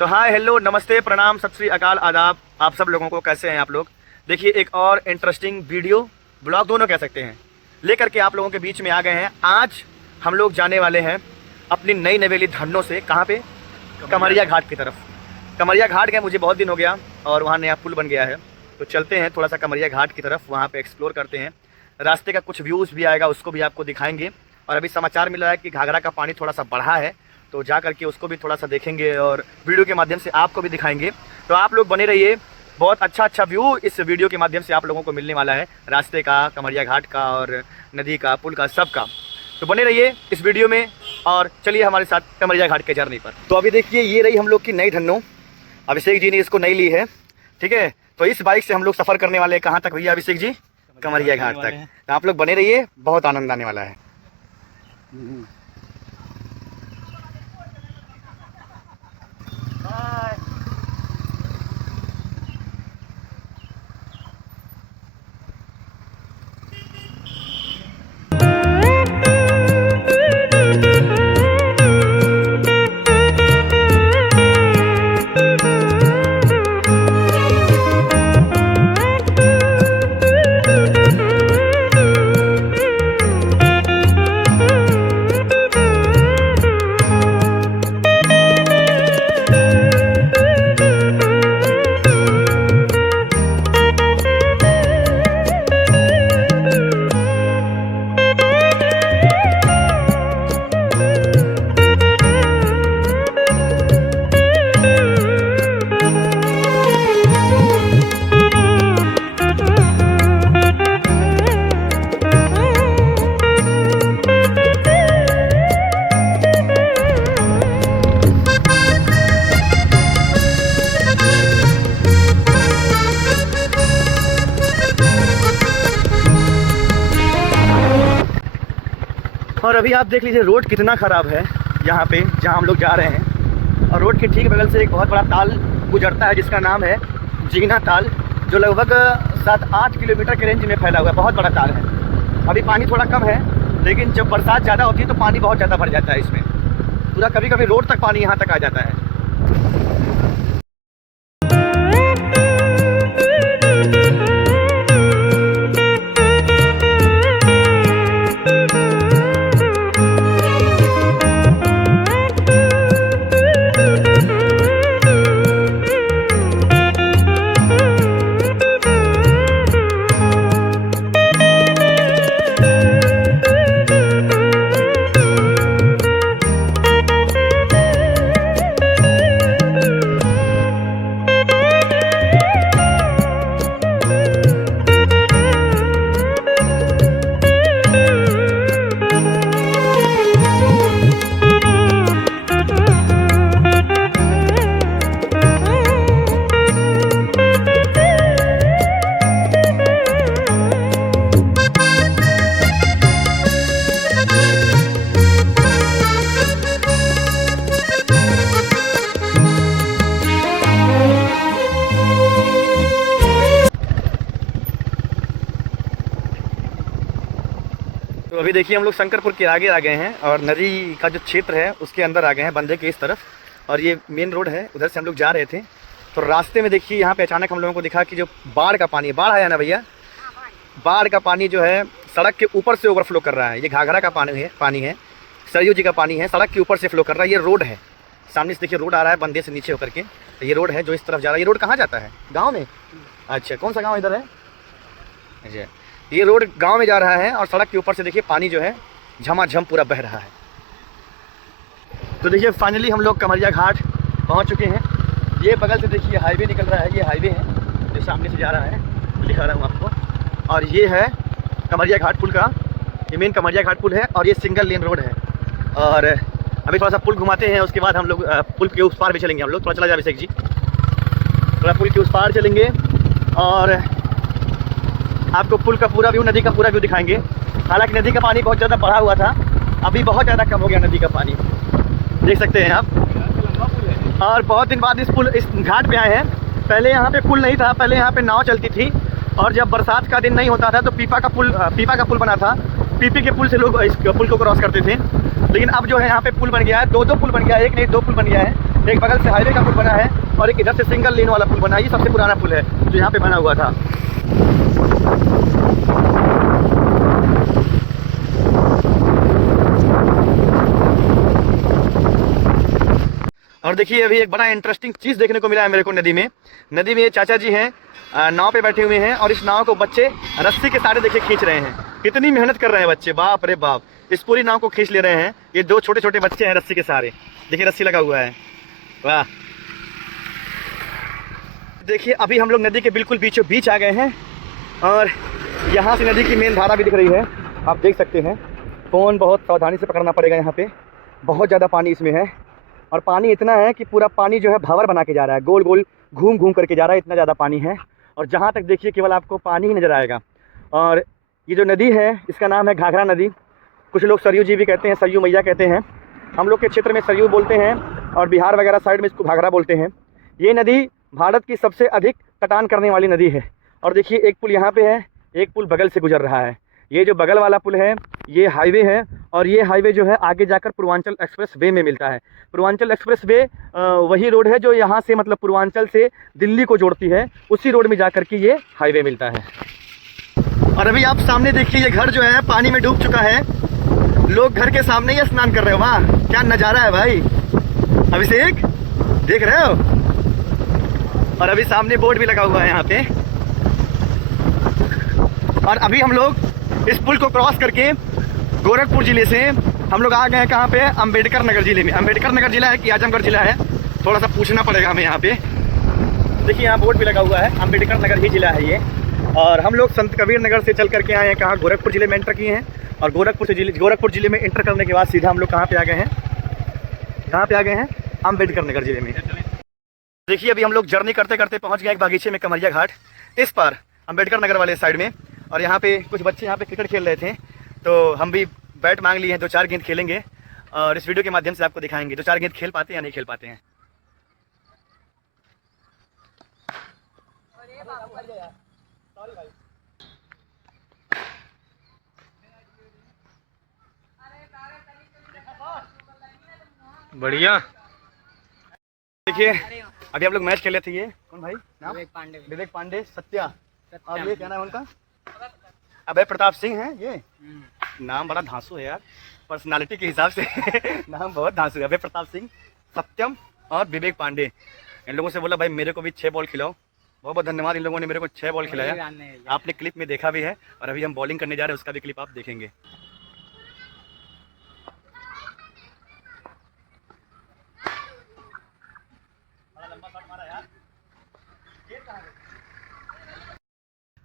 तो hi hello नमस्ते प्रणाम सत श्री अकाल आदाब, आप सब लोगों को कैसे हैं आप लोग। देखिए एक और इंटरेस्टिंग वीडियो ब्लॉग दोनों कह सकते हैं लेकर के आप लोगों के बीच में आ गए हैं। आज हम लोग जाने वाले हैं अपनी नई नवेली धन्नों से कहाँ पे, कमरिया घाट की तरफ। कमरिया घाट गए मुझे बहुत दिन हो गया और वहाँ नया पुल बन गया है, तो चलते हैं थोड़ा सा कमरिया घाट की तरफ, वहाँ पे एक्सप्लोर करते हैं। रास्ते का कुछ व्यूज़ भी आएगा, उसको भी आपको दिखाएंगे। और अभी समाचार मिल रहा है कि घाघरा का पानी थोड़ा सा बढ़ा है, तो जा करके उसको भी थोड़ा सा देखेंगे और वीडियो के माध्यम से आपको भी दिखाएंगे। तो आप लोग बने रहिए, बहुत अच्छा व्यू इस वीडियो के माध्यम से आप लोगों को मिलने वाला है, रास्ते का, कमरिया घाट का और नदी का, पुल का, सब का। तो बने रहिए इस वीडियो में और चलिए हमारे साथ कमरिया घाट के जर्नी पर। तो अभी देखिए ये रही हम लोग की नई धन्नो, अभिषेक जी ने इसको नई ली है, ठीक है। तो इस बाइक से हम लोग सफ़र करने वाले हैं कहाँ तक भैया अभिषेक जी? कमरिया घाट तक। तो आप लोग बने रहिए, बहुत आनंद आने वाला है। और अभी आप देख लीजिए रोड कितना ख़राब है यहाँ पे जहाँ हम लोग जा रहे हैं। और रोड के ठीक बगल से एक बहुत बड़ा ताल गुजरता है जिसका नाम है जीना ताल, जो लगभग 7-8 किलोमीटर के रेंज में फैला हुआ है। बहुत बड़ा ताल है। अभी पानी थोड़ा कम है, लेकिन जब बरसात ज़्यादा होती है तो पानी बहुत ज़्यादा भर जाता है इसमें, पूरा कभी कभी रोड तक पानी यहाँ तक आ जाता है। तो अभी देखिए हम लोग शंकरपुर के आगे आ गए हैं और नदी का जो क्षेत्र है उसके अंदर आ गए हैं, बंदे के इस तरफ। और ये मेन रोड है, उधर से हम लोग जा रहे थे। तो रास्ते में देखिए यहाँ पे अचानक हम लोगों को दिखा कि जो बाढ़ का पानी, बाढ़ आया ना भैया, बाढ़ का पानी जो है सड़क के ऊपर से ओवरफ्लो कर रहा है। ये घाघरा का पानी है, सरयू जी का पानी है, सड़क के ऊपर से फ्लो कर रहा है। ये रोड है, सामने से देखिए रोड आ रहा है बंदे से नीचे होकर के। तो ये रोड है जो इस तरफ जा रहा है। ये रोड कहाँ जाता है? गाँव में। अच्छा, कौन सा गाँव इधर है? अच्छा, ये रोड गांव में जा रहा है और सड़क के ऊपर से देखिए पानी जो है झमाझम पूरा बह रहा है। तो देखिए फाइनली हम लोग कमरिया घाट पहुंच चुके हैं। ये बगल से देखिए हाईवे निकल रहा है, ये हाईवे है जो सामने से जा रहा है, दिखा रहा हूँ आपको। और ये है कमरिया घाट पुल का, ये मेन कमरिया घाट पुल है और ये सिंगल लेन रोड है। और अभी थोड़ा सा पुल घुमाते हैं, उसके बाद हम लोग पुल के उस पार भी चलेंगे। हम लोग थोड़ा चला जाए अभिषेक जी, थोड़ा पुल के उस पार चलेंगे और आपको पुल का पूरा व्यू, नदी का पूरा व्यू दिखाएंगे। हालांकि नदी का पानी बहुत ज़्यादा बढ़ा हुआ था, अभी बहुत ज़्यादा कम हो गया नदी का पानी, देख सकते हैं आप। और बहुत दिन बाद इस घाट पे आए हैं। पहले यहाँ पे पुल नहीं था, पहले यहाँ पे नाव चलती थी और जब बरसात का दिन नहीं होता था तो पीपा का पुल बना था। पीपी के पुल से लोग इस पुल को क्रॉस करते थे। लेकिन अब जो है यहाँ पे पुल बन गया है, दो पुल बन गया है, एक नहीं दो पुल बन गया है। एक बगल से हाईवे का पुल बना है और एक इधर से सिंगल लेन वाला पुल बना है। ये सबसे पुराना पुल है जो यहाँ पे बना हुआ था। और देखिए अभी एक बड़ा इंटरेस्टिंग चीज़ देखने को मिला है मेरे को नदी में। नदी में ये चाचा जी हैं, नाव पे बैठे हुए हैं और इस नाव को बच्चे रस्सी के सहारे देखिए खींच रहे हैं। कितनी मेहनत कर रहे हैं बच्चे, बाप रे बाप। इस पूरी नाव को खींच ले रहे हैं। ये दो छोटे छोटे बच्चे हैं रस्सी के सहारे, देखिए रस्सी लगा हुआ है। वाह। देखिए अभी हम लोग नदी के बिल्कुल बीचों बीच आ गए हैं और यहाँ से नदी की मेन धारा भी दिख रही है, आप देख सकते हैं। फ़ोन बहुत सावधानी से पकड़ना पड़ेगा, यहाँ पे बहुत ज़्यादा पानी इसमें है और पानी इतना है कि पूरा पानी जो है भंवर बना के जा रहा है, गोल गोल घूम घूम करके जा रहा है, इतना ज़्यादा पानी है। और जहाँ तक देखिए केवल आपको पानी ही नज़र आएगा। और ये जो नदी है इसका नाम है घाघरा नदी, कुछ लोग सरयू जी भी कहते हैं, सरयू मैया कहते हैं। हम लोग के क्षेत्र में सरयू बोलते हैं और बिहार वगैरह साइड में इसको घाघरा बोलते हैं। ये नदी भारत की सबसे अधिक कटान करने वाली नदी है। और देखिए एक पुल यहाँ पे है, एक पुल बगल से गुजर रहा है। ये जो बगल वाला पुल है ये हाईवे है और ये हाईवे जो है आगे जाकर पूर्वांचल एक्सप्रेस वे में मिलता है। पूर्वांचल एक्सप्रेस वे वही रोड है जो यहाँ से मतलब पूर्वांचल से दिल्ली को जोड़ती है, उसी रोड में जाकर के ये हाईवे मिलता है। और अभी आप सामने देखिए ये घर जो है पानी में डूब चुका है, लोग घर के सामने ही स्नान कर रहे हो। वाह क्या नज़ारा है भाई, अभिषेक देख रहे हो। और अभी सामने बोर्ड भी लगा हुआ है यहाँ पे। और अभी हम लोग इस पुल को क्रॉस करके गोरखपुर ज़िले से हम लोग आ गए हैं कहाँ पे, अंबेडकर नगर ज़िले में। अंबेडकर नगर ज़िला है कि आजमगढ़ ज़िला है, थोड़ा सा पूछना पड़ेगा हमें यहाँ पे। देखिए यहाँ बोर्ड भी लगा हुआ है, अंबेडकर नगर ही ज़िला है ये। और हम लोग संत कबीर नगर से चल करके आए हैं कहाँ, गोरखपुर ज़िले में एंटर किए हैं। और गोरखपुर ज़िले में एंटर करने के बाद सीधा हम लोग कहाँ पे आ गए हैं, कहाँ पे आ गए हैं, अंबेडकर नगर ज़िले में। देखिए अभी हम लोग जर्नी करते करते पहुँच गए एक बागीचे में, कमरिया घाट, इस पार अंबेडकर नगर वाले साइड में। और यहाँ पे कुछ बच्चे यहाँ पे क्रिकेट खेल रहे थे, तो हम भी बैट मांग लिए हैं, 2-4 गेंद खेलेंगे और इस वीडियो के माध्यम से आपको दिखाएंगे 2-4 गेंद खेल पाते हैं या नहीं खेल पाते हैं। बढ़िया। देखिए अभी हम लोग मैच खेले थे। ये कौन भाई नाम? विवेक पांडे, सत्या और ये क्या नाम है उनका? अभय प्रताप सिंह है। ये नाम बड़ा धांसू है यार, पर्सनालिटी के हिसाब से नाम बहुत धांसू है। अभय प्रताप सिंह, सत्यम और विवेक पांडे। इन लोगों से बोला भाई मेरे को भी 6 बॉल खिलाओ। बहुत बहुत धन्यवाद, इन लोगों ने मेरे को 6 बॉल खिलाया। आपने क्लिप में देखा भी है और अभी हम बॉलिंग करने जा रहे हैं, उसका भी क्लिप आप देखेंगे।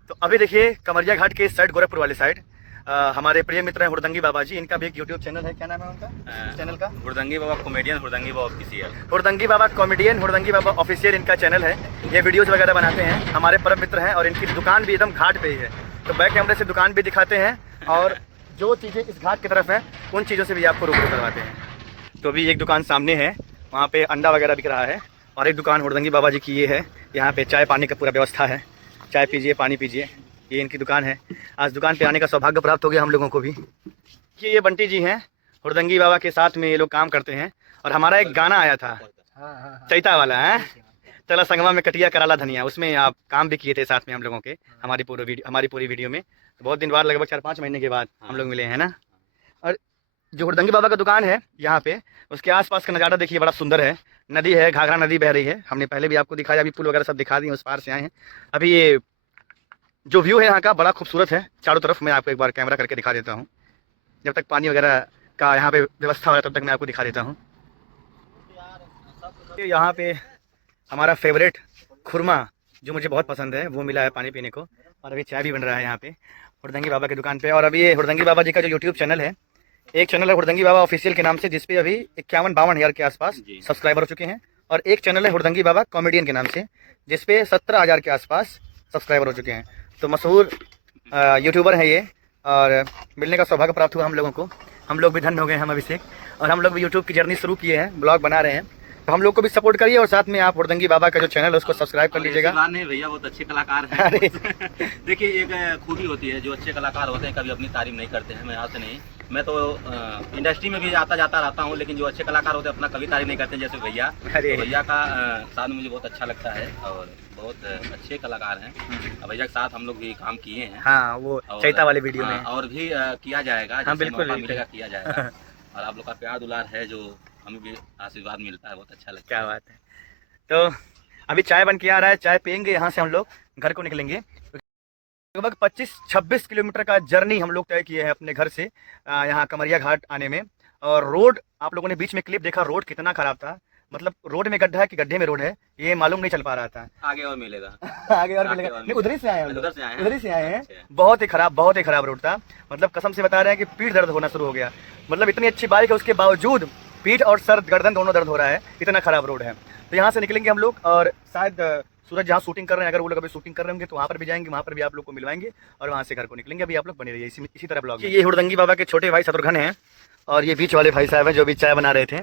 तो अभी देखिए कमरिया घाट के इस साइड, गोरखपुर वाले साइड, हमारे प्रिय मित्र हैं हुड़दंगी बाबा जी। इनका भी एक यूट्यूब चैनल है, क्या नाम है उनका चैनल का? हुड़दंगी बाबा कॉमेडियन, हुड़दंगी बाबा ऑफिशियल। हुड़दंगी बाबा कॉमेडियन, हुड़दंगी बाबा ऑफिशियल इनका चैनल है। ये वीडियोस वगैरह बनाते हैं, हमारे परम मित्र हैं और इनकी दुकान भी एकदम घाट पे ही है। तो बैक कैमरे से दुकान भी दिखाते हैं और जो चीज़ें इस घाट की तरफ हैं उन चीज़ों से भी आपको रूबरू करवाते हैं। तो अभी एक दुकान सामने है, वहाँ पे अंडा वगैरह बिक रहा है और एक दुकान हुड़दंगी बाबा जी की ये है। यहाँ पे चाय पानी का पूरा व्यवस्था है, चाय पीजिए पानी पीजिए, ये इनकी दुकान है। आज दुकान पे आने का सौभाग्य प्राप्त हो गया हम लोगों को भी। कि ये बंटी जी हैं, हुड़दंगी बाबा के साथ में ये लोग काम करते हैं। और हमारा एक गाना आया था चैता वाला है, चला संगमा में कटिया कराला धनिया, उसमें आप काम भी किए थे साथ में हम लोगों के, हमारी पूरी वीडियो में। तो बहुत दिन बाद, लगभग 4-5 महीने के बाद हम लोग मिले हैं ना। और जो हुड़दंगी बाबा का दुकान है यहाँ पे, उसके आसपास का नज़ारा देखिए बड़ा सुंदर है। नदी है, घाघरा नदी बह रही है, हमने पहले भी आपको दिखाया, अभी पुल वगैरह सब दिखा दिए, उस पार से आए हैं। अभी ये जो व्यू है यहाँ का बड़ा खूबसूरत है, चारों तरफ मैं आपको एक बार कैमरा करके दिखा देता हूँ। जब तक पानी वगैरह का यहाँ पे व्यवस्था हो तब तक मैं आपको दिखा देता हूँ। यहाँ पे हमारा फेवरेट खुरमा जो मुझे बहुत पसंद है वो मिला है पानी पीने को। और अभी चाय भी बन रहा है यहाँ पे हुड़दंगी बाबा की दुकान पे। और अभी ये हुड़दंगी बाबा जी का जो यूट्यूब चैनल है, एक चैनल है हुड़दंगी बाबा ऑफिशियल के नाम से, जिसपे अभी 51-52 हज़ार के आसपास सब्सक्राइबर हो चुके हैं। और एक चैनल है हुड़दंगी बाबा कॉमेडियन के नाम से, जिसपे 17 हज़ार के आसपास सब्सक्राइबर हो चुके हैं। तो मशहूर यूट्यूबर हैं ये और मिलने का सौभाग्य प्राप्त हुआ हम लोगों को। हम लोग भी धन्य हो गए, हम अभिषेक, और हम लोग भी यूट्यूब की जर्नी शुरू किए हैं, ब्लॉग बना रहे हैं। तो हम लोग को भी सपोर्ट करिए और साथ में आप हुड़दंगी बाबा का जो चैनल है उसको सब्सक्राइब कर लीजिएगा। नहीं भैया बहुत अच्छे कलाकार हैं। देखिए एक खूबी होती है, जो अच्छे कलाकार होते हैं कभी अपनी तारीफ नहीं करते हैं, मैं यहाँ से नहीं मैं तो इंडस्ट्री में भी आता जाता रहता हूँ, लेकिन जो अच्छे कलाकार होते हैं अपना कभी तारीफ नहीं करते, जैसे भैया। तो भैया का साथ मुझे बहुत अच्छा लगता है और बहुत अच्छे कलाकार हैं। भैया के साथ हम लोग भी काम किए हैं। हाँ, वो चैता वाले वीडियो में और भी किया जाएगा, हाँ, जैसे बिल्कुल मौका मिलेगा किया जाएगा। और आप लोग का प्यार दुलार है जो हमें भी आशीर्वाद मिलता है, बहुत अच्छा लगता है। क्या बात है। तो अभी चाय बन के आ रहा है, चाय पियेंगे, यहाँ से हम लोग घर को निकलेंगे। लगभग 25-26 किलोमीटर का जर्नी हम लोग तय किए हैं अपने घर से यहाँ कमरिया घाट आने में। और रोड आप लोगों ने बीच में क्लिप देखा, रोड कितना खराब था। मतलब रोड में गड्ढा है कि गड्ढे में रोड है ये मालूम नहीं चल पा रहा था। आगे और मिलेगा आगे और मिलेगा नहीं, उधर ही से आए हैं, उधर ही से आए हैं। अच्छा। बहुत ही खराब रोड था। मतलब कसम से बता रहे हैं कि पीठ दर्द होना शुरू हो गया। मतलब इतनी अच्छी बाइक है उसके बावजूद पीठ और सर गर्दन दोनों दर्द हो रहा है, इतना खराब रोड है। तो यहाँ से निकलेंगे हम लोग और शायद सूरज जहाँ शूटिंग कर रहे हैं, अगर वो लोग अभी शूटिंग कर रहे होंगे तो वहाँ पर भी जाएंगे, वहाँ पर भी आप लोग को मिलवाएंगे और वहाँ से घर को निकलेंगे। अभी आप लोग बने रहिए इसी तरह ब्लॉग। ये हुड़दंगी बाबा के छोटे भाई शत्रुघ्न हैं और ये बीच वाले भाई साहब हैं जो भी चाय बना रहे थे।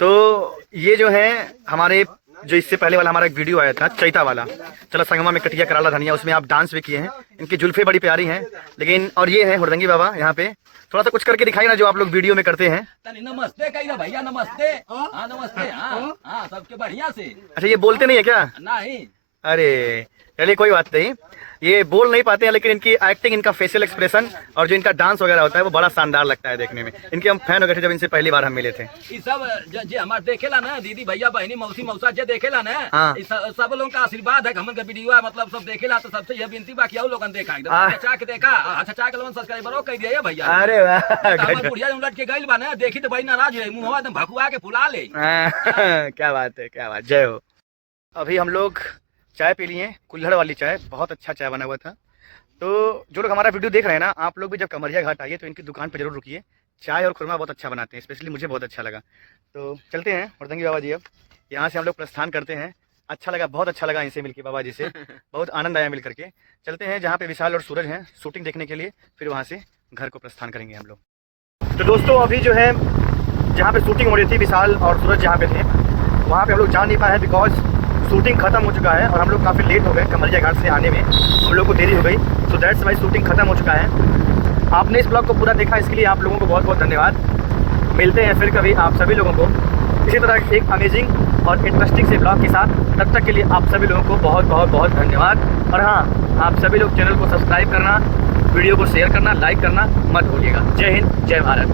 तो ये जो है हमारे जो इससे पहले वाला हमारा एक वीडियो आया था चैता वाला, चलो संगमा में कटिया कराला धनिया, उसमें आप डांस भी किए हैं। इनकी जुल्फे बड़ी प्यारी हैं लेकिन। और ये है हुड़दंगी बाबा, यहाँ पे थोड़ा सा कुछ करके दिखाई ना जो आप लोग वीडियो में करते हैं। नमस्ते कही भैया, नमस्ते। हाँ नमस्ते। हाँ सबके बढ़िया से। अच्छा, ये बोलते नहीं है क्या? नहीं। अरे चलिए कोई बात नहीं, ये बोल नहीं पाते हैं लेकिन इनकी एक्टिंग, इनका फेशियल एक्सप्रेशन और जो इनका डांस वगैरह होता है वो बड़ा शानदार लगता है देखने में। इनके हम फैन हो गए थे जब इनसे पहली बार हम मिले थे। ये सब जे हमारे देखेला ना, दीदी भैया बहनी मौसी मौसा जे देखेला ना, हाँ। सब लोगों का आशीर्वाद है। हमन का वीडियो मतलब सब देखेला तो सबसे यह विनती बाकी और लोगन देखा एकदम चचा के देखा। अच्छा चाय कलवन सब्सक्राइबरो कह दिया भैया। अरे वाह, हमर बुढ़िया उलट के गइल बा ना, देखी तो भाई नाराज है, मुंहवा एकदम भकुआ के फुला ले। क्या बात है, क्या बात, जय हो। अभी हम लोग चाय पी लिए, कुल्हड़ वाली चाय, बहुत अच्छा चाय बना हुआ था। तो जो लोग हमारा वीडियो देख रहे हैं ना, आप लोग भी जब कमरिया घाट आइए तो इनकी दुकान पर जरूर रुकिए। चाय और खुरमा बहुत अच्छा बनाते हैं, स्पेशली मुझे बहुत अच्छा लगा। तो चलते हैं हुड़दंगी बाबा जी, अब यहाँ से हम लोग प्रस्थान करते हैं। अच्छा लगा, बहुत अच्छा लगा इनसे मिलके, बाबा जी से बहुत आनंद आया मिल करके। चलते हैं जहाँ पे विशाल और सूरज हैं शूटिंग देखने के लिए, फिर वहाँ से घर को प्रस्थान करेंगे हम लोग। तो दोस्तों अभी जो है जहाँ पे शूटिंग हो रही थी, विशाल और सूरज जहाँ पे थे वहाँ पे हम लोग जा नहीं पाए बिकॉज शूटिंग खत्म हो चुका है और हम लोग काफ़ी लेट हो गए। कमरिया घाट से आने में हम लोग को देरी हो गई, सो दैट्स वाई शूटिंग खत्म हो चुका है। आपने इस ब्लॉग को पूरा देखा, इसके लिए आप लोगों को बहुत बहुत धन्यवाद। मिलते हैं फिर कभी आप सभी लोगों को इसी तरह एक अमेजिंग और इंटरेस्टिंग से ब्लॉग के साथ। तब तक के लिए आप सभी लोगों को बहुत बहुत बहुत धन्यवाद। और हाँ, आप सभी लोग चैनल को सब्सक्राइब करना, वीडियो को शेयर करना, लाइक करना मत भूलिएगा। जय हिंद, जय भारत।